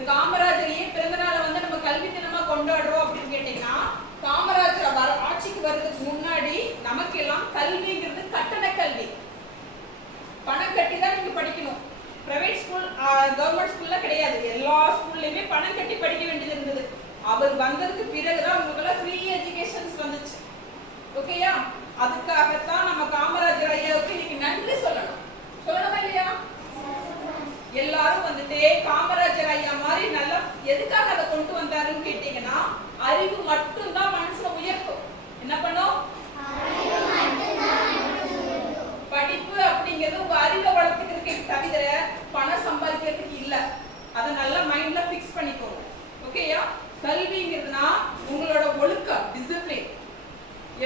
இந்த காமராஜர் ஏன் பிறந்த நாளை வந்து நம்ம கல்வி தினமா கொண்டாடுறோம் அப்படின்னு கேட்டீங்கன்னா, காமராஜர் ஆட்சிக்கு வர்றதுக்கு முன்னாடி நமக்கெல்லாம் கல்விங்கிறது கட்டண கல்வி, பணம் கட்டி தான் நீங்க படிக்கணும். பிரைவேட் ஸ்கூல் கவர்மெண்ட் ஸ்கூல்ல கிடையாது, எல்லா ஸ்கூல்லயுமே பணம் கட்டி படிக்க வேண்டியது இருந்தது. அவர் வந்ததுக்கு பிறகுதான் உங்களுக்கு ஃப்ரீ எஜுகேஷன்ஸ் வந்துச்சு. ஓகேயா? அதுக்காகத்தான் நம்ம காமராஜர் ஐயாவுக்கு இன்னைக்கு நன்றி சொல்லணும். சொல்லணுமா இல்லையா? எல்லாரும் வந்துட்டு காமராஜர் ஐயா மாதிரி நல்லா எதுக்காக அதை கொண்டு வந்தாருன்னு கேட்டீங்கன்னா, அறிவு மட்டும்தான் மனசுல உயர்த்தும். என்ன பண்ணும்? படிப்பு அப்படிங்கிறது உங்க அறிவை வளர்த்துக்கிறதுக்கு தவிர பணம் சம்பாதிக்கிறதுக்கு இல்ல. அதை நல்லா மைண்ட்ல பிக்ஸ் பண்ணிக்கோங்க. ஓகேயா? கல்விங்கிறதுனா உங்களோட ஒழுக்கம், டிசிப்ளின்,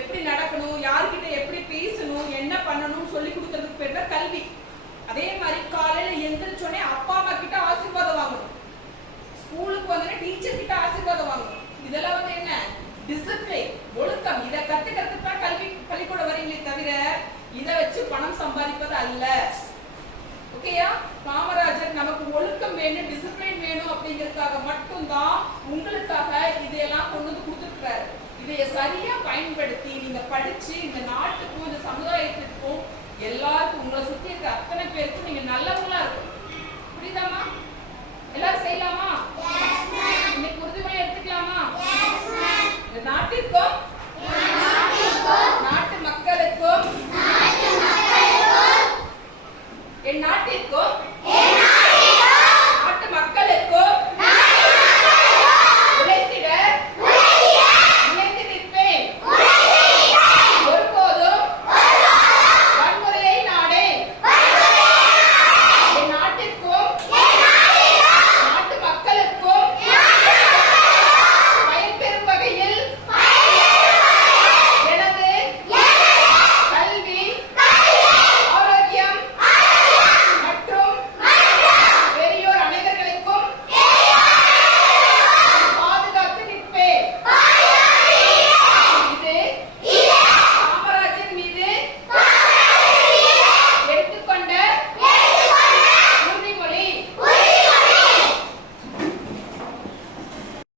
எப்படி நடக்கணும், யார்கிட்ட எப்படி பேசணும், என்ன பண்ணணும் சொல்லி கொடுக்கறதுக்கு பேர் தான் கல்வி. அதே மாதிரி காலையில எந்திரிச்சோடனே அப்பா அம்மா கிட்ட ஆசீர்வாதம் வாங்கணும், ஸ்கூலுக்கு வந்து டீச்சர் கிட்ட ஆசீர்வாதம் வாங்கணும். இதெல்லாம் வந்து என்ன? டிசிப்ளின், ஒழுக்கம். இதை கத்துக்கிறதுக்கு தான் பள்ளிக்கூடம் வரீங்களே தவிர இதை வச்சு பணம் சம்பாதிப்பது அல்ல. ஓகேயா? காமராஜர் நமக்கு ஒழுக்கம் வேணும், டிசிப்ளின் வேணும் அப்படிங்கிறதுக்காக மட்டும்தான் உங்களுக்காக இதையெல்லாம் கொண்டு வந்து கொடுத்துருக்காரு. இதைய சரியா பயன்படுத்தி நீங்க படிச்சு இந்த நாட்டுக்கும் இந்த சமுதாயத்திற்கும் எல்லாருக்கும் உங்களை சுத்தி இருக்க அத்தனை பேருக்கு